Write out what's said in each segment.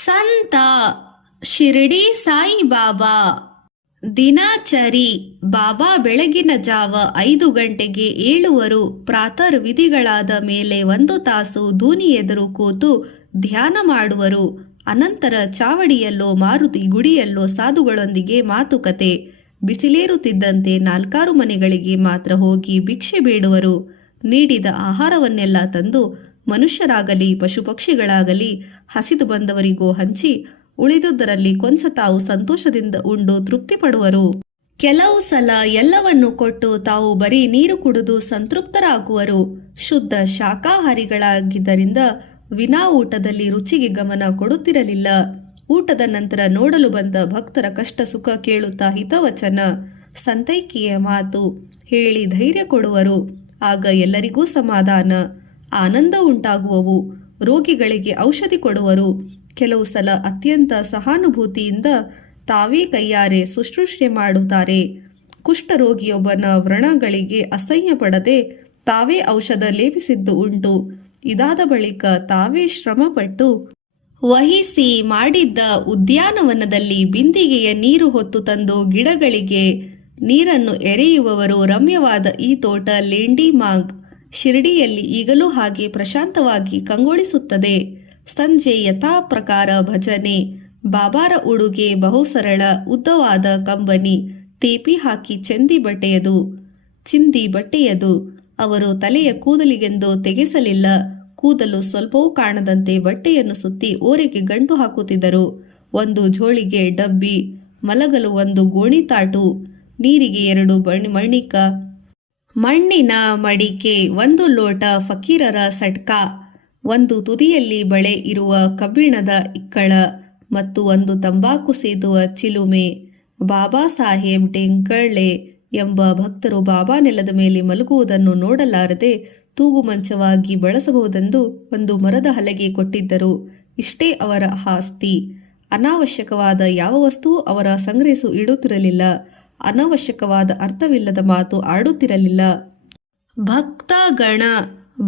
ಸಂತ ಶಿರಡಿ ಸಾಯಿಬಾಬಾ ದಿನಾಚರಿ. ಬಾಬಾ ಬೆಳಗಿನ ಜಾವ 5 ಗಂಟೆಗೆ ಏಳುವರು. ಪ್ರಾತರ್ ವಿಧಿಗಳಾದ ಮೇಲೆ 1 ತಾಸು ಧೂನಿ ಎದುರು ಕೂತು ಧ್ಯಾನ ಮಾಡುವರು. ಅನಂತರ ಚಾವಡಿಯಲ್ಲೋ ಮಾರುತಿ ಗುಡಿಯಲ್ಲೋ ಸಾಧುಗಳೊಂದಿಗೆ ಮಾತುಕತೆ. ಬಿಸಿಲೇರುತ್ತಿದ್ದಂತೆ 4 ಮನೆಗಳಿಗೆ ಮಾತ್ರ ಹೋಗಿ ಭಿಕ್ಷೆ ಬೇಡುವರು. ನೀಡಿದ ಆಹಾರವನ್ನೆಲ್ಲ ತಂದು ಮನುಷ್ಯರಾಗಲಿ ಪಶು ಪಕ್ಷಿಗಳಾಗಲಿ ಹಸಿದು ಬಂದವರಿಗೂ ಹಂಚಿ ಉಳಿದುದರಲ್ಲಿ ಕೊಂಚ ತಾವು ಸಂತೋಷದಿಂದ ಉಂಡು ತೃಪ್ತಿ ಪಡುವರು. ಕೆಲವು ಸಲ ಎಲ್ಲವನ್ನು ಕೊಟ್ಟು ತಾವು ಬರೀ ನೀರು ಕುಡಿದು ಸಂತೃಪ್ತರಾಗುವರು. ಶುದ್ಧ ಶಾಕಾಹಾರಿಗಳಾಗಿದ್ದರಿಂದ ವಿನಾ ಊಟದಲ್ಲಿ ರುಚಿಗೆ ಗಮನ ಕೊಡುತ್ತಿರಲಿಲ್ಲ. ಊಟದ ನಂತರ ನೋಡಲು ಬಂದ ಭಕ್ತರ ಕಷ್ಟ ಸುಖ ಕೇಳುತ್ತಾ ಹಿತವಚನ ಸಂತೈಕಿಯ ಮಾತು ಹೇಳಿ ಧೈರ್ಯ ಕೊಡುವರು. ಆಗ ಎಲ್ಲರಿಗೂ ಸಮಾಧಾನ ಆನಂದ ಉಂಟಾಗುವವು. ರೋಗಿಗಳಿಗೆ ಔಷಧಿ ಕೊಡುವರು. ಕೆಲವು ಸಲ ಅತ್ಯಂತ ಸಹಾನುಭೂತಿಯಿಂದ ತಾವೇ ಕೈಯಾರೆ ಶುಶ್ರೂಷೆ ಮಾಡುತ್ತಾರೆ. ಕುಷ್ಠರೋಗಿಯೊಬ್ಬನ ವ್ರಣಗಳಿಗೆ ಅಸಹ್ಯ ಪಡದೆ ತಾವೇ ಔಷಧ ಲೇಪಿಸಿದ್ದು ಉಂಟು. ಇದಾದ ಬಳಿಕ ತಾವೇ ಶ್ರಮಪಟ್ಟು ವಹಿಸಿ ಮಾಡಿದ್ದ ಉದ್ಯಾನವನದಲ್ಲಿ ಬಿಂದಿಗೆಯ ನೀರು ಹೊತ್ತು ತಂದು ಗಿಡಗಳಿಗೆ ನೀರನ್ನು ಎರೆಯುವವರು. ರಮ್ಯವಾದ ಈ ತೋಟ ಲೇಂಡಿಮಾಗ್ ಶಿರಡಿಯಲ್ಲಿ ಈಗಲೂ ಹಾಗೆ ಪ್ರಶಾಂತವಾಗಿ ಕಂಗೊಳಿಸುತ್ತದೆ. ಸಂಜೆ ಯಥಾ ಪ್ರಕಾರ ಭಜನೆ. ಬಾಬಾರ ಉಡುಗೆ ಬಹು ಸರಳ, ಉದ್ದವಾದ ಕಂಬನಿ ತೇಪಿ ಹಾಕಿ ಚಿಂದಿ ಬಟ್ಟೆಯದು. ಅವರು ತಲೆಯ ಕೂದಲಿಗೆಂದು ತೆಗೆಸಲಿಲ್ಲ. ಕೂದಲು ಸ್ವಲ್ಪವೂ ಕಾಣದಂತೆ ಬಟ್ಟೆಯನ್ನು ಸುತ್ತಿ ಓರೆಗೆ ಗಂಟು ಹಾಕುತ್ತಿದ್ದರು. 1 ಜೋಳಿಗೆ ಡಬ್ಬಿ, ಮಲಗಲು 1 ಗೋಣಿತಾಟು, ನೀರಿಗೆ 2 ಮಣ್ಣಿನ ಮಡಿಕೆ, 1 ಲೋಟ ಫಕೀರರ ಸಟ್ಕ, 1 ತುದಿಯಲ್ಲಿ ಬಳೆ ಇರುವ ಕಬ್ಬಿಣದ ಇಕ್ಕಳ ಮತ್ತು 1 ತಂಬಾಕು ಸೇದುವ ಚಿಲುಮೆ. ಬಾಬಾ ಸಾಹೇಬ್ ಡೆಂಗಳ್ಳೆ ಎಂಬ ಭಕ್ತರು ಬಾಬಾ ನೆಲದ ಮೇಲೆ ಮಲಗುವುದನ್ನು ನೋಡಲಾರದೆ ತೂಗು ಮಂಚವಾಗಿ ಬಳಸಬಹುದೆಂದು 1 ಮರದ ಹಲಗೆ ಕೊಟ್ಟಿದ್ದರು. ಇಷ್ಟೇ ಅವರ ಆಸ್ತಿ. ಅನಾವಶ್ಯಕವಾದ ಯಾವ ವಸ್ತುವು ಅವರ ಸಂಗ್ರಹಿಸು ಇಡುತ್ತಿರಲಿಲ್ಲ. ಅನಾವಶ್ಯಕವಾದ ಅರ್ಥವಿಲ್ಲದ ಮಾತು ಆಡುತ್ತಿರಲಿಲ್ಲ. ಭಕ್ತಗಣ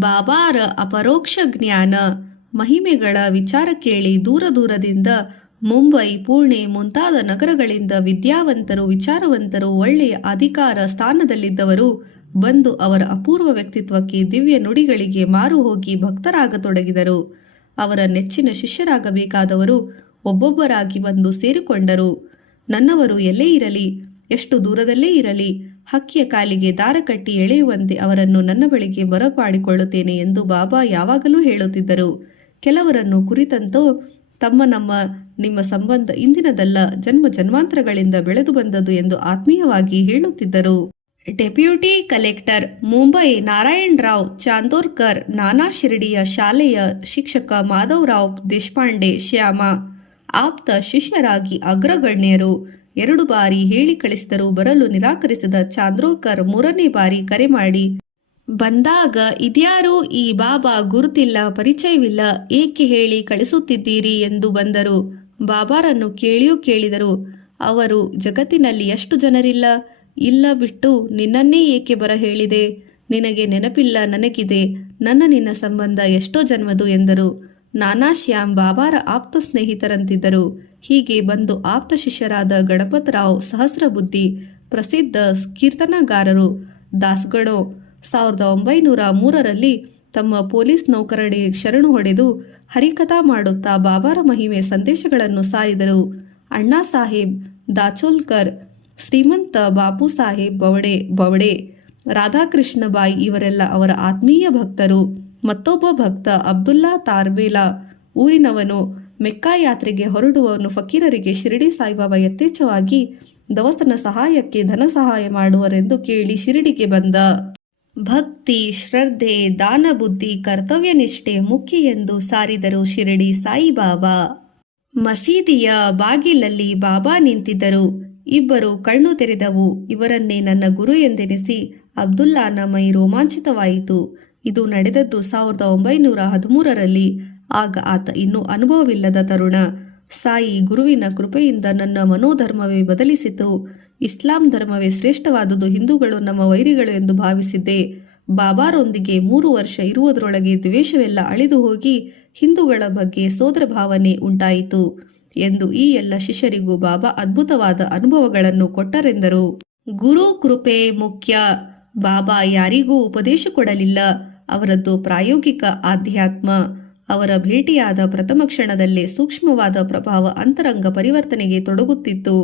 ಬಾಬಾರ ಅಪರೋಕ್ಷ ಜ್ಞಾನ ಮಹಿಮೆಗಳ ವಿಚಾರ ಕೇಳಿ ದೂರದಿಂದ ಮುಂಬೈ, ಪುಣೆ ಮುಂತಾದ ನಗರಗಳಿಂದ ವಿದ್ಯಾವಂತರು, ವಿಚಾರವಂತರು, ಒಳ್ಳೆಯ ಅಧಿಕಾರ ಸ್ಥಾನದಲ್ಲಿದ್ದವರು ಬಂದು ಅವರ ಅಪೂರ್ವ ವ್ಯಕ್ತಿತ್ವಕ್ಕೆ, ದಿವ್ಯ ನುಡಿಗಳಿಗೆ ಮಾರು ಹೋಗಿ ಭಕ್ತರಾಗತೊಡಗಿದರು. ಅವರ ನೆಚ್ಚಿನ ಶಿಷ್ಯರಾಗಬೇಕಾದವರು ಒಬ್ಬೊಬ್ಬರಾಗಿ ಬಂದು ಸೇರಿಕೊಂಡರು. ನನ್ನವರು ಎಲ್ಲೇ ಇರಲಿ, ಎಷ್ಟು ದೂರದಲ್ಲೇ ಇರಲಿ, ಹಕ್ಕಿಯ ಕಾಲಿಗೆ ದಾರ ಕಟ್ಟಿ ಎಳೆಯುವಂತೆ ಅವರನ್ನು ನನ್ನ ಬಳಿಗೆ ಬರಮಾಡಿಕೊಳ್ಳುತ್ತೇನೆ ಎಂದು ಬಾಬಾ ಯಾವಾಗಲೂ ಹೇಳುತ್ತಿದ್ದರು. ಕೆಲವರನ್ನು ಕುರಿತಂತೂ ನಿಮ್ಮ ಸಂಬಂಧ ಇಂದಿನದಲ್ಲ, ಜನ್ಮಾಂತರಗಳಿಂದ ಬೆಳೆದು ಬಂದದ್ದು ಎಂದು ಆತ್ಮೀಯವಾಗಿ ಹೇಳುತ್ತಿದ್ದರು. ಡೆಪ್ಯೂಟಿ ಕಲೆಕ್ಟರ್ ಮುಂಬೈ ನಾರಾಯಣರಾವ್ ಚಾಂದೋರ್ಕರ್, ನಾನಾ ಶಿರಡಿಯ ಶಾಲೆಯ ಶಿಕ್ಷಕ ಮಾಧವರಾವ್ ದೇಶಪಾಂಡೆ, ಶ್ಯಾಮ ಆಪ್ತ ಶಿಷ್ಯರಾಗಿ ಅಗ್ರಗಣ್ಯರು. 2 ಬಾರಿ ಹೇಳಿ ಕಳಿಸಿದರೂ ಬರಲು ನಿರಾಕರಿಸಿದ ಚಾಂದೋರ್ಕರ್ 3ನೇ ಬಾರಿ ಕರೆ ಮಾಡಿ ಬಂದಾಗ, ಇದ್ಯಾರು ಈ ಬಾಬಾ, ಗುರುತಿಲ್ಲ, ಪರಿಚಯವಿಲ್ಲ, ಏಕೆ ಹೇಳಿ ಕಳಿಸುತ್ತಿದ್ದೀರಿ ಎಂದು ಬಂದರು. ಬಾಬಾರನ್ನು ಕೇಳಿದರು. ಅವರು ಜಗತ್ತಿನಲ್ಲಿ ಎಷ್ಟು ಜನರಿಲ್ಲ, ಇಲ್ಲ ಬಿಟ್ಟು ನಿನ್ನನ್ನೇ ಏಕೆ ಬರ ಹೇಳಿದೆ, ನಿನಗೆ ನೆನಪಿಲ್ಲ, ನನಗಿದೆ, ನಿನ್ನ ಸಂಬಂಧ ಎಷ್ಟೋ ಜನ್ಮದು ಎಂದರು. ನಾನಾ ಶ್ಯಾಮ್ ಬಾಬಾರ ಆಪ್ತ ಸ್ನೇಹಿತರಂತಿದ್ದರು. ಹೀಗೆ ಬಂದು ಆಪ್ತ ಶಿಷ್ಯರಾದ ಗಣಪತರಾವ್ ಸಹಸ್ರಬುದ್ಧಿ, ಪ್ರಸಿದ್ಧ ಕೀರ್ತನಗಾರರು ದಾಸ್ಗಣೋ 1903ರಲ್ಲಿ ತಮ್ಮ ಪೊಲೀಸ್ ನೌಕರರಿಗೆ ಶರಣು ಹೊಡೆದು ಹರಿಕಥಾ ಮಾಡುತ್ತಾ ಬಾಬಾರ ಮಹಿಮೆ ಸಂದೇಶಗಳನ್ನು ಸಾರಿದರು. ಅಣ್ಣಾ ಸಾಹೇಬ್ ದಾಚೋಲ್ಕರ್, ಶ್ರೀಮಂತ ಬಾಪು ಸಾಹೇಬ್ ಬವಡೆ, ರಾಧಾಕೃಷ್ಣ ಬಾಯಿ ಇವರೆಲ್ಲ ಅವರ ಆತ್ಮೀಯ ಭಕ್ತರು. ಮತ್ತೊಬ್ಬ ಭಕ್ತ ಅಬ್ದುಲ್ಲಾ ತಾರ್ಬೇಲಾ ಊರಿನವನು, ಮೆಕ್ಕಾ ಯಾತ್ರೆಗೆ ಹೊರಡುವವನು. ಫಕೀರರಿಗೆ ಶಿರಡಿ ಸಾಯಿಬಾಬಾ ಯಥೇಚ್ಛವಾಗಿ ದವಸನ ಸಹಾಯಕ್ಕೆ ಧನ ಸಹಾಯ ಮಾಡುವರೆಂದು ಕೇಳಿ ಶಿರಡಿಗೆ ಬಂದ. ಭಕ್ತಿ, ಶ್ರದ್ಧೆ, ದಾನ ಬುದ್ಧಿ, ಕರ್ತವ್ಯ ನಿಷ್ಠೆ ಮುಖ್ಯ ಎಂದು ಸಾರಿದರು ಶಿರಡಿ ಸಾಯಿಬಾಬಾ. ಮಸೀದಿಯ ಬಾಗಿಲಲ್ಲಿ ಬಾಬಾ ನಿಂತಿದ್ದರು. 2 ಕಣ್ಣು ತೆರೆದವು. ಇವರನ್ನೇ ನನ್ನ ಗುರು ಎಂದೆನಿಸಿ ಅಬ್ದುಲ್ಲಾನ ಮೈ ರೋಮಾಂಚಿತವಾಯಿತು. ಇದು ನಡೆದದ್ದು 1913ರಲ್ಲಿ. ಆಗ ಆತ ಇನ್ನೂ ಅನುಭವವಿಲ್ಲದ ತರುಣ. ಸಾಯಿ ಗುರುವಿನ ಕೃಪೆಯಿಂದ ನನ್ನ ಮನೋಧರ್ಮವೇ ಬದಲಿಸಿತು. ಇಸ್ಲಾಂ ಧರ್ಮವೇ ಶ್ರೇಷ್ಠವಾದುದು, ಹಿಂದೂಗಳು ನಮ್ಮ ವೈರಿಗಳು ಎಂದು ಭಾವಿಸಿದ್ದೆ. ಬಾಬಾರೊಂದಿಗೆ 3 ವರ್ಷ ಇರುವುದರೊಳಗೆ ದ್ವೇಷವೆಲ್ಲ ಅಳಿದು ಹೋಗಿ ಹಿಂದೂಗಳ ಬಗ್ಗೆ ಸೋದರ ಭಾವನೆ ಉಂಟಾಯಿತು ಎಂದು ಈ ಎಲ್ಲ ಶಿಷ್ಯರಿಗೂ ಬಾಬಾ ಅದ್ಭುತವಾದ ಅನುಭವಗಳನ್ನು ಕೊಟ್ಟರೆಂದರು. ಗುರು ಕೃಪೆ ಮುಖ್ಯ. ಬಾಬಾ ಯಾರಿಗೂ ಉಪದೇಶ ಕೊಡಲಿಲ್ಲ. ಅವರದ್ದು ಪ್ರಾಯೋಗಿಕ ಆಧ್ಯಾತ್ಮ. ಅವರ ಭೇಟಿಯಾದ ಪ್ರಥಮ ಕ್ಷಣದಲ್ಲೇ ಸೂಕ್ಷ್ಮವಾದ ಪ್ರಭಾವ ಅಂತರಂಗ ಪರಿವರ್ತನೆಗೆ ತೊಡಗುತ್ತಿತ್ತು.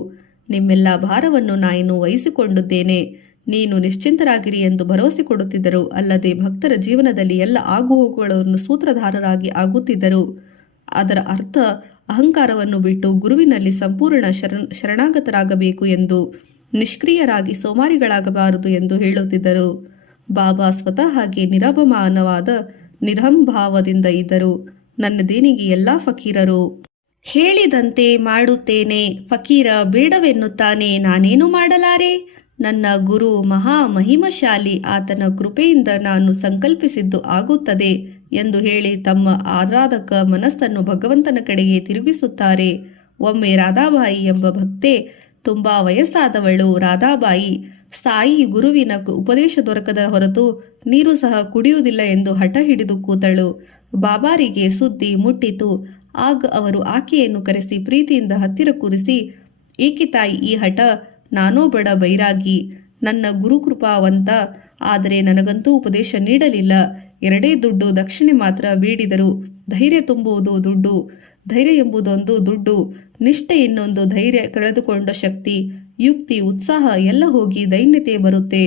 ನಿಮ್ಮೆಲ್ಲ ಭಾರವನ್ನು ನಾನು ವಹಿಸಿಕೊಂಡಿದ್ದೇನೆ, ನೀನು ನಿಶ್ಚಿಂತರಾಗಿರಿ ಎಂದು ಭರವಸೆ ಕೊಡುತ್ತಿದ್ದರು. ಅಲ್ಲದೆ ಭಕ್ತರ ಜೀವನದಲ್ಲಿ ಎಲ್ಲ ಆಗುಹೋಗುಗಳನ್ನು ಸೂತ್ರಧಾರರಾಗಿ ಆಗುತ್ತಿದ್ದರು. ಅದರ ಅರ್ಥ ಅಹಂಕಾರವನ್ನು ಬಿಟ್ಟು ಗುರುವಿನಲ್ಲಿ ಸಂಪೂರ್ಣ ಶರಣಾಗತರಾಗಬೇಕು ಎಂದು, ನಿಷ್ಕ್ರಿಯರಾಗಿ ಸೋಮಾರಿಗಳಾಗಬಾರದು ಎಂದು ಹೇಳುತ್ತಿದ್ದರು. ಬಾಬಾ ಸ್ವತಃ ಹಾಗೆ ನಿರಭಿಮಾನವಾದ ನಿರಹಂಭಾವದಿಂದ ಇದ್ದರು. ನನ್ನ ದೇಣಿಗೆ ಎಲ್ಲ ಫಕೀರರು ಹೇಳಿದಂತೆ ಮಾಡುತ್ತೇನೆ. ಫಕೀರ ಬೇಡವೆನ್ನುತ್ತಾನೆ, ನಾನೇನು ಮಾಡಲಾರೆ? ನನ್ನ ಗುರು ಮಹಾ ಮಹಿಮಶಾಲಿ, ಆತನ ಕೃಪೆಯಿಂದ ನಾನು ಸಂಕಲ್ಪಿಸಿದ್ದು ಆಗುತ್ತದೆ ಎಂದು ಹೇಳಿ ತಮ್ಮ ಆರಾಧಕ ಮನಸ್ಸನ್ನು ಭಗವಂತನ ಕಡೆಗೆ ತಿರುಗಿಸುತ್ತಾರೆ. ಒಮ್ಮೆ ರಾಧಾಬಾಯಿ ಎಂಬ ಭಕ್ತೆ, ತುಂಬಾ ವಯಸ್ಸಾದವಳು ರಾಧಾಬಾಯಿ, ಸಾಯಿ ಗುರುವಿನ ಉಪದೇಶ ದೊರಕದ ಹೊರತು ನೀರು ಸಹ ಕುಡಿಯುವುದಿಲ್ಲ ಎಂದು ಹಠ ಹಿಡಿದು ಕೂತಳು. ಬಾಬಾರಿಗೆ ಸುದ್ದಿ ಮುಟ್ಟಿತು. ಆಗ ಅವರು ಆಕೆಯನ್ನು ಕರೆಸಿ ಪ್ರೀತಿಯಿಂದ ಹತ್ತಿರ ಕೂರಿಸಿ, ಏಕೆ ತಾಯಿ ಈ ಹಠ? ನಾನೋ ಬಡ ಬೈರಾಗಿ, ನನ್ನ ಗುರುಕೃಪಾವಂತ, ಆದರೆ ನನಗಂತೂ ಉಪದೇಶ ನೀಡಲಿಲ್ಲ. 2 ದುಡ್ಡು ದಕ್ಷಿಣೆ ಮಾತ್ರ ಬೇಡಿದರು. ಧೈರ್ಯ ತುಂಬುವುದು ದುಡ್ಡು, ಧೈರ್ಯ ಎಂಬುದೊಂದು ದುಡ್ಡು, ನಿಷ್ಠೆ ಇನ್ನೊಂದು, ಧೈರ್ಯ ಕಳೆದುಕೊಂಡ ಶಕ್ತಿ, ಯುಕ್ತಿ, ಉತ್ಸಾಹ ಎಲ್ಲ ಹೋಗಿ ದೈನ್ಯತೆ ಬರುತ್ತೆ.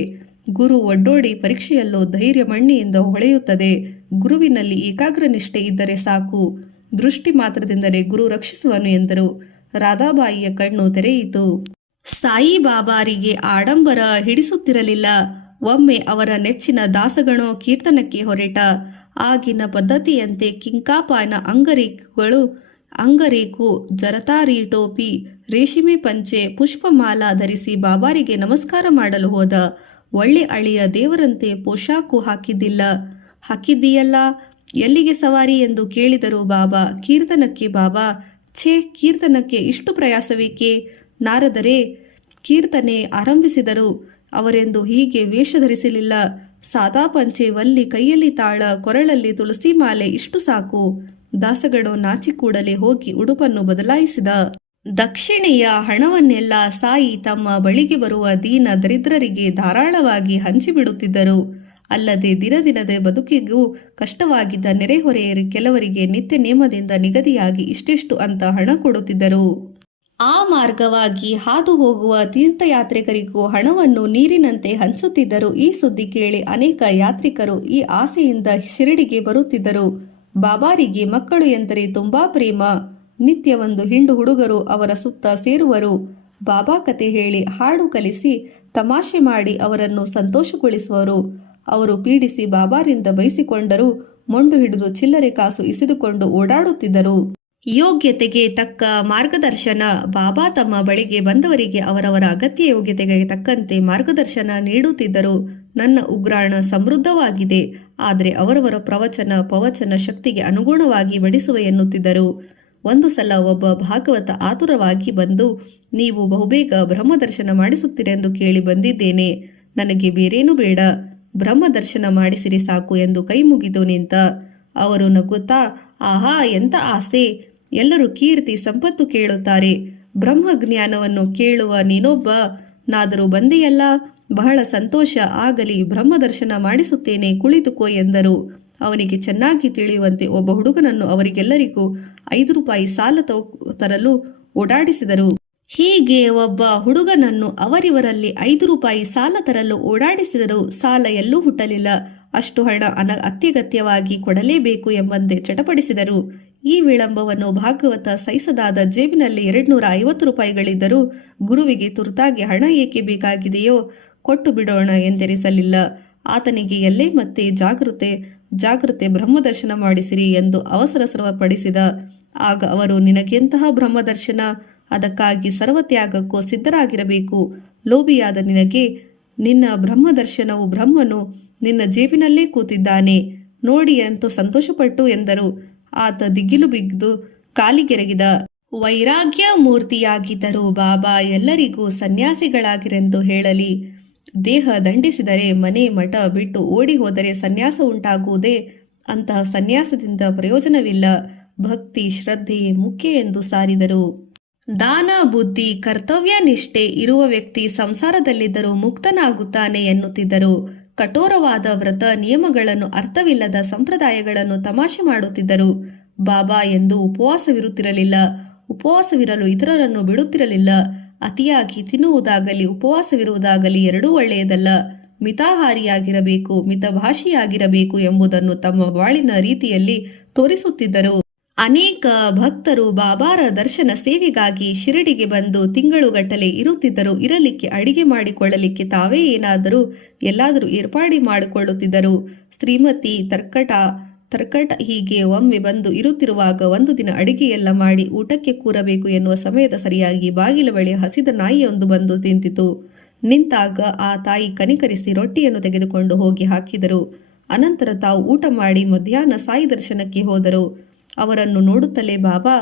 ಗುರು ಒಡ್ಡೋಡಿ ಪರೀಕ್ಷೆಯಲ್ಲೂ ಧೈರ್ಯ ಮಣ್ಣಿಯಿಂದ ಹೊಳೆಯುತ್ತದೆ. ಗುರುವಿನಲ್ಲಿ ಏಕಾಗ್ರ ನಿಷ್ಠೆ ಇದ್ದರೆ ಸಾಕು, ದೃಷ್ಟಿ ಮಾತ್ರದಿಂದಲೇ ಗುರು ರಕ್ಷಿಸುವನು ಎಂದರು. ರಾಧಾಬಾಯಿಯ ಕಣ್ಣು ತೆರೆಯಿತು. ಸಾಯಿ ಬಾಬಾರಿಗೆ ಆಡಂಬರ ಹಿಡಿಸುತ್ತಿರಲಿಲ್ಲ. ಒಮ್ಮೆ ಅವರ ನೆಚ್ಚಿನ ದಾಸಗಣೋ ಕೀರ್ತನಕ್ಕೆ ಹೊರಟ. ಆಗಿನ ಪದ್ಧತಿಯಂತೆ ಕಿಂಕಾಪಾನ ಅಂಗರೇಕು, ಜರತಾರಿ ಟೋಪಿ, ರೇಷ್ಮೆ ಪಂಚೆ, ಪುಷ್ಪಮಾಲಾ ಧರಿಸಿ ಬಾಬಾರಿಗೆ ನಮಸ್ಕಾರ ಮಾಡಲು ಹೋದ. ಒಳ್ಳೆ ಅಳಿಯ ದೇವರಂತೆ ಪೋಷಾಕು ಹಾಕಿದ್ದೀಯಲ್ಲ, ಎಲ್ಲಿಗೆ ಸವಾರಿ ಎಂದು ಕೇಳಿದರು ಬಾಬಾ. ಕೀರ್ತನಕ್ಕೆ. ಬಾಬಾ, ಛೇ, ಕೀರ್ತನಕ್ಕೆ ಇಷ್ಟು ಪ್ರಯಾಸವೇಕೆ? ನಾರದರೆ ಕೀರ್ತನೆ ಆರಂಭಿಸಿದರು. ಅವರೆಂದು ಹೀಗೆ ವೇಷ ಧರಿಸಲಿಲ್ಲ. ಸಾದಾ ಪಂಚೆ, ವಲ್ಲಿ, ಕೈಯಲ್ಲಿ ತಾಳ, ಕೊರಳಲ್ಲಿ ತುಳಸಿ ಮಾಲೆ, ಇಷ್ಟು ಸಾಕು. ದಾಸಗಣು ನಾಚಿಕೂಡಲೇ ಹೋಗಿ ಉಡುಪನ್ನು ಬದಲಾಯಿಸಿದ. ದಕ್ಷಿಣೆಯ ಹಣವನ್ನೆಲ್ಲ ಸಾಯಿ ತಮ್ಮ ಬಳಿಗೆ ಬರುವ ದೀನ ದರಿದ್ರರಿಗೆ ಧಾರಾಳವಾಗಿ ಹಂಚಿಬಿಡುತ್ತಿದ್ದರು. ಅಲ್ಲದೆ ದಿನದ ಬದುಕಿಗೂ ಕಷ್ಟವಾಗಿದ್ದ ನೆರೆಹೊರೆಯ ಕೆಲವರಿಗೆ ನಿತ್ಯ ನೇಮದಿಂದ ನಿಗದಿಯಾಗಿ ಇಷ್ಟೆಷ್ಟು ಅಂತ ಹಣ ಕೊಡುತ್ತಿದ್ದರು. ಆ ಮಾರ್ಗವಾಗಿ ಹಾದು ಹೋಗುವ ತೀರ್ಥಯಾತ್ರಿಕರಿಗೂ ಹಣವನ್ನು ನೀರಿನಂತೆ ಹಂಚುತ್ತಿದ್ದರು. ಈ ಸುದ್ದಿ ಕೇಳಿ ಅನೇಕ ಯಾತ್ರಿಕರು ಈ ಆಸೆಯಿಂದ ಶಿರಡಿಗೆ ಬರುತ್ತಿದ್ದರು. ಬಾಬಾರಿಗೆ ಮಕ್ಕಳು ಎಂದರೆ ತುಂಬಾ ಪ್ರೇಮ. ನಿತ್ಯ ಒಂದು ಹಿಂಡು ಹುಡುಗರು ಅವರ ಸುತ್ತ ಸೇರುವರು. ಬಾಬಾ ಕತೆ ಹೇಳಿ, ಹಾಡು ಕಲಿಸಿ, ತಮಾಷೆ ಮಾಡಿ ಅವರನ್ನು ಸಂತೋಷಗೊಳಿಸುವರು. ಅವರು ಪೀಡಿಸಿ ಬಾಬಾರಿಂದ ಬಯಸಿಕೊಂಡರೂ ಮೊಂಡು ಹಿಡಿದು ಚಿಲ್ಲರೆ ಕಾಸು ಇಸಿದುಕೊಂಡು ಓಡಾಡುತ್ತಿದ್ದರು. ಯೋಗ್ಯತೆಗೆ ತಕ್ಕ ಮಾರ್ಗದರ್ಶನ. ಬಾಬಾ ತಮ್ಮ ಬಳಿಗೆ ಬಂದವರಿಗೆ ಅವರವರ ಅಗತ್ಯ ಯೋಗ್ಯತೆಗೆ ತಕ್ಕಂತೆ ಮಾರ್ಗದರ್ಶನ ನೀಡುತ್ತಿದ್ದರು. ನನ್ನ ಉಗ್ರಾಣ ಸಮೃದ್ಧವಾಗಿದೆ, ಆದರೆ ಅವರವರ ಪವಚನ ಶಕ್ತಿಗೆ ಅನುಗುಣವಾಗಿ ಬಡಿಸುವ ಎನ್ನುತ್ತಿದ್ದರು. ಒಂದು ಸಲ ಒಬ್ಬ ಭಾಗವತ ಆತುರವಾಗಿ ಬಂದು, ನೀವು ಬಹುಬೇಗ ಬ್ರಹ್ಮದರ್ಶನ ಮಾಡಿಸುತ್ತೀರೆಂದು ಕೇಳಿ ಬಂದಿದ್ದೇನೆ. ನನಗೆ ಬೇರೇನೂ ಬೇಡ, ಬ್ರಹ್ಮದರ್ಶನ ಮಾಡಿಸಿರಿ ಸಾಕು ಎಂದು ಕೈ ಮುಗಿದು ನಿಂತ. ಅವರು ನಗುತ್ತಾ, ಆಹಾ, ಎಂಥ ಆಸೆ! ಎಲ್ಲರೂ ಕೀರ್ತಿ ಸಂಪತ್ತು ಕೇಳುತ್ತಾರೆ. ಬ್ರಹ್ಮಜ್ಞಾನವನ್ನು ಕೇಳುವ ನೀನೊಬ್ಬನಾದರೂ ಬಂದೆಯಲ್ಲ, ಬಹಳ ಸಂತೋಷ ಆಗಲಿ, ಬ್ರಹ್ಮದರ್ಶನ ಮಾಡಿಸುತ್ತೇನೆ, ಕುಳಿತುಕೋ ಎಂದರು. ಅವನಿಗೆ ಚೆನ್ನಾಗಿ ತಿಳಿಯುವಂತೆ ಒಬ್ಬ ಹುಡುಗನನ್ನು ಅವರಿಗೆಲ್ಲರಿಗೂ 5 ರೂಪಾಯಿ ಸಾಲ ತರಲು ಓಡಾಡಿಸಿದರು. ಹೀಗೆ ಒಬ್ಬ ಹುಡುಗನನ್ನು ಅವರಿವರಲ್ಲಿ 5 ರೂಪಾಯಿ ಸಾಲ ತರಲು ಓಡಾಡಿಸಿದರು. ಸಾಲ ಎಲ್ಲೂ ಹುಟ್ಟಲಿಲ್ಲ. ಅಷ್ಟು ಹಣ ಅತ್ಯಗತ್ಯವಾಗಿ ಕೊಡಲೇಬೇಕು ಎಂಬಂತೆ ಚಟಪಡಿಸಿದರು. ಈ ವಿಳಂಬವನ್ನು ಭಾಗವತ ಸಹಿಸದಾದ. ಜೇಬಿನಲ್ಲಿ 250 ರೂಪಾಯಿಗಳಿದ್ದರೂ ಗುರುವಿಗೆ ತುರ್ತಾಗಿ ಹಣ ಏಕೆ ಬೇಕಾಗಿದೆಯೋ ಕೊಟ್ಟು ಬಿಡೋಣ ಎಂದೆನಿಸಲಿಲ್ಲ. ಆತನಿಗೆ ಎಲ್ಲೇ ಮತ್ತೆ ಜಾಗೃತೆ ಬ್ರಹ್ಮದರ್ಶನ ಮಾಡಿಸಿರಿ ಎಂದು ಅವಸರಪಡಿಸಿದ. ಆಗ ಅವರು, ನಿನಗೆಂತಹ ಬ್ರಹ್ಮದರ್ಶನ? ಅದಕ್ಕಾಗಿ ಸರ್ವತ್ಯಾಗಕ್ಕೂ ಸಿದ್ಧರಾಗಿರಬೇಕು. ಲೋಭಿಯಾದ ನಿನಗೆ ನಿನ್ನ ಬ್ರಹ್ಮದರ್ಶನವು ಬ್ರಹ್ಮನು ನಿನ್ನ ಜೇಬಿನಲ್ಲೇ ಕೂತಿದ್ದಾನೆ ನೋಡಿ ಅಂತೂ ಸಂತೋಷಪಟ್ಟು ಎಂದರು. ಆತ ದಿಗಿಲು ಬಿದ್ದು ಕಾಲಿಗೆರಗಿದ. ವೈರಾಗ್ಯ ಮೂರ್ತಿಯಾಗಿದ್ದರು. ಬಾಬಾ ಎಲ್ಲರಿಗೂ ಸನ್ಯಾಸಿಗಳಾಗಿರೆಂದು ಹೇಳಲಿ, ದೇಹ ದಂಡಿಸಿದರೆ ಮನೆ ಮಠ ಬಿಟ್ಟು ಓಡಿ ಹೋದರೆ ಸನ್ಯಾಸ ಉಂಟಾಗುವುದೇ? ಅಂತಹ ಸನ್ಯಾಸದಿಂದ ಪ್ರಯೋಜನವಿಲ್ಲ. ಭಕ್ತಿ ಶ್ರದ್ಧೆಯೇ ಮುಖ್ಯ ಎಂದು ಸಾರಿದರು. ದಾನ ಬುದ್ಧಿ ಕರ್ತವ್ಯ ನಿಷ್ಠೆ ಇರುವ ವ್ಯಕ್ತಿ ಸಂಸಾರದಲ್ಲಿದ್ದರೂ ಮುಕ್ತನಾಗುತ್ತಾನೆ ಎನ್ನುತ್ತಿದ್ದರು. ಕಠೋರವಾದ ವ್ರತ ನಿಯಮಗಳನ್ನು, ಅರ್ಥವಿಲ್ಲದ ಸಂಪ್ರದಾಯಗಳನ್ನು ತಮಾಷೆ ಮಾಡುತ್ತಿದ್ದರು. ಬಾಬಾ ಎಂದು ಉಪವಾಸವಿರುತ್ತಿರಲಿಲ್ಲ. ಉಪವಾಸವಿರಲು ಇತರರನ್ನು ಬಿಡುತ್ತಿರಲಿಲ್ಲ. ಅತಿಯಾಗಿ ತಿನ್ನುವುದಾಗಲಿ ಉಪವಾಸವಿರುವುದಾಗಲಿ ಎರಡೂ ಒಳ್ಳೆಯದಲ್ಲ. ಮಿತಾಹಾರಿಯಾಗಿರಬೇಕು, ಮಿತಭಾಷಿಯಾಗಿರಬೇಕು ಎಂಬುದನ್ನು ತಮ್ಮ ಬಾಳಿನ ರೀತಿಯಲ್ಲಿ ತೋರಿಸುತ್ತಿದ್ದರು. ಅನೇಕ ಭಕ್ತರು ಬಾಬಾರ ದರ್ಶನ ಸೇವೆಗಾಗಿ ಶಿರಡಿಗೆ ಬಂದು ತಿಂಗಳುಗಟ್ಟಲೆ ಇರುತ್ತಿದ್ದರು. ಇರಲಿಕ್ಕೆ, ಅಡಿಗೆ ಮಾಡಿಕೊಳ್ಳಲಿಕ್ಕೆ ತಾವೇ ಎಲ್ಲಾದರೂ ಏರ್ಪಾಡಿ ಮಾಡಿಕೊಳ್ಳುತ್ತಿದ್ದರು. ಶ್ರೀಮತಿ ತರ್ಕಟ ಹೀಗೆ ಒಮ್ಮೆ ಬಂದು ಇರುತ್ತಿರುವಾಗ ಒಂದು ದಿನ ಅಡಿಗೆಯೆಲ್ಲ ಮಾಡಿ ಊಟಕ್ಕೆ ಕೂರಬೇಕು ಎನ್ನುವ ಸಮಯದ ಸರಿಯಾಗಿ ಬಾಗಿಲ ಬಳಿ ಹಸಿದ ನಾಯಿಯೊಂದು ಬಂದು ನಿಂತಿತು. ನಿಂತಾಗ ಆ ತಾಯಿ ಕನಿಕರಿಸಿ ರೊಟ್ಟಿಯನ್ನು ತೆಗೆದುಕೊಂಡು ಹೋಗಿ ಹಾಕಿದರು. ಅನಂತರ ತಾವು ಊಟ ಮಾಡಿ ಮಧ್ಯಾಹ್ನ ಸಾಯಿ ದರ್ಶನಕ್ಕೆ ಹೋದರು. ಅವರನ್ನು ನೋಡುತ್ತಲೇ ಬಾಬಾ,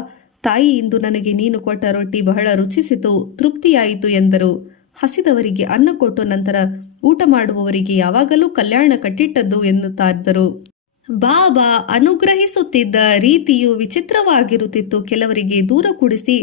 ತಾಯಿ, ಇಂದು ನನಗೆ ನೀನು ಕೊಟ್ಟ ರೊಟ್ಟಿ ಬಹಳ ರುಚಿಸಿತು, ತೃಪ್ತಿಯಾಯಿತು ಎಂದರು. ಹಸಿದವರಿಗೆ ಅನ್ನ ಕೊಟ್ಟು ನಂತರ ಊಟ ಮಾಡುವವರಿಗೆ ಯಾವಾಗಲೂ ಕಲ್ಯಾಣ ಕಟ್ಟಿಟ್ಟದ್ದು ಎನ್ನುತ್ತಾರೆ. ಬಾಬಾ ಅನುಗ್ರಹಿಸುತ್ತಿದ್ದ ರೀತಿಯು ವಿಚಿತ್ರವಾಗಿರುತ್ತಿತ್ತು. ಕೆಲವರಿಗೆ ದೂರ ಕೂಡಿಸಿ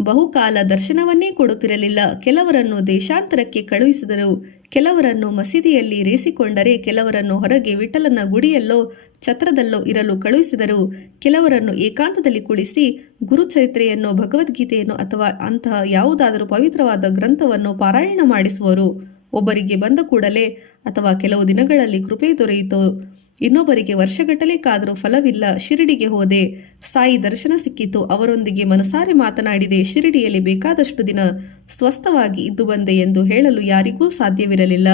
ಬಹುಕಾಲ ದರ್ಶನವನ್ನೇ ಕೊಡುತ್ತಿರಲಿಲ್ಲ. ಕೆಲವರನ್ನು ದೇಶಾಂತರಕ್ಕೆ ಕಳುಹಿಸಿದರು. ಕೆಲವರನ್ನು ಮಸೀದಿಯಲ್ಲಿ ಇರಿಸಿಕೊಂಡರೆ ಕೆಲವರನ್ನು ಹೊರಗೆ ವಿಠಲನ ಗುಡಿಯಲ್ಲೋ ಛತ್ರದಲ್ಲೋ ಇರಲು ಕಳುಹಿಸಿದರು. ಕೆಲವರನ್ನು ಏಕಾಂತದಲ್ಲಿ ಕುಳಿಸಿ ಗುರುಚರಿತ್ರೆಯನ್ನು, ಭಗವದ್ಗೀತೆಯನ್ನು ಅಥವಾ ಅಂತಹ ಯಾವುದಾದರೂ ಪವಿತ್ರವಾದ ಗ್ರಂಥವನ್ನು ಪಾರಾಯಣ ಮಾಡಿಸುವರು. ಒಬ್ಬರಿಗೆ ಬಂದ ಕೂಡಲೇ ಅಥವಾ ಕೆಲವು ದಿನಗಳಲ್ಲಿ ಕೃಪೆ ದೊರೆಯಿತು. ಇನ್ನೊಬ್ಬರಿಗೆ ವರ್ಷಗಟ್ಟಲೆ ಕಾದರೂ ಫಲವಿಲ್ಲ. ಶಿರಡಿಗೆ ಹೋದೆ, ಸಾಯಿ ದರ್ಶನ ಸಿಕ್ಕಿತು, ಅವರೊಂದಿಗೆ ಮನಸಾರೆ ಮಾತನಾಡಿದೆ, ಶಿರಡಿಯಲ್ಲಿ ಬೇಕಾದಷ್ಟು ದಿನ ಸ್ವಸ್ಥವಾಗಿ ಇದ್ದು ಬಂದೆ ಎಂದು ಹೇಳಲು ಯಾರಿಗೂ ಸಾಧ್ಯವಿರಲಿಲ್ಲ.